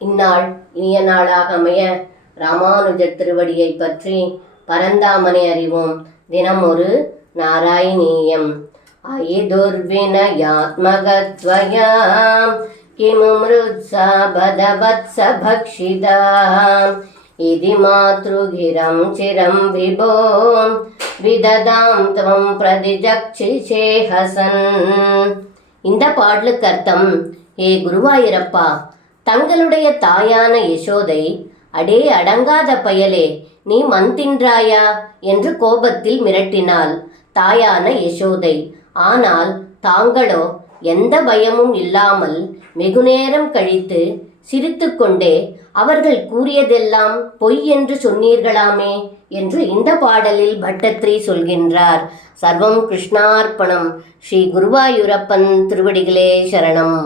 இந்நாள் இனிய நாளாக அமைய ராமானுஜர் திருவடியை பற்றி பரந்தாமனை அறிவோம். தினம் ஒரு நாராயணீயம். ஐதுர்வினயாத்மகத்வயாம் கிமும்ருத்ஸா பதவத்ஸ பக்ஷிதாம் இதி மாத்ருகிரம் சிரம் விபோம் விததாம் தவம் பிரதிஜக்ஷிஷே ஹசன். இந்த பாடலுக்கு அர்த்தம், ஏ குருவாயூரப்பா, தங்களுடைய தாயான யசோதை, அடே அடங்காத பயலே, நீ மண் தின்றாயா என்று கோபத்தில் மிரட்டினாள் தாயான யசோதை. ஆனால் தாங்களோ எந்த பயமும் இல்லாமல் வெகுநேரம் கழித்து சிரித்து கொண்டே அவர்கள் கூறியதெல்லாம் பொய் என்று சொன்னீர்களாமே என்று இந்த பாடலில் பட்டத்ரி சொல்கின்றார். சர்வம் கிருஷ்ணார்ப்பணம். ஸ்ரீ குருவாயூரப்பன் திருவடிகளே சரணம்.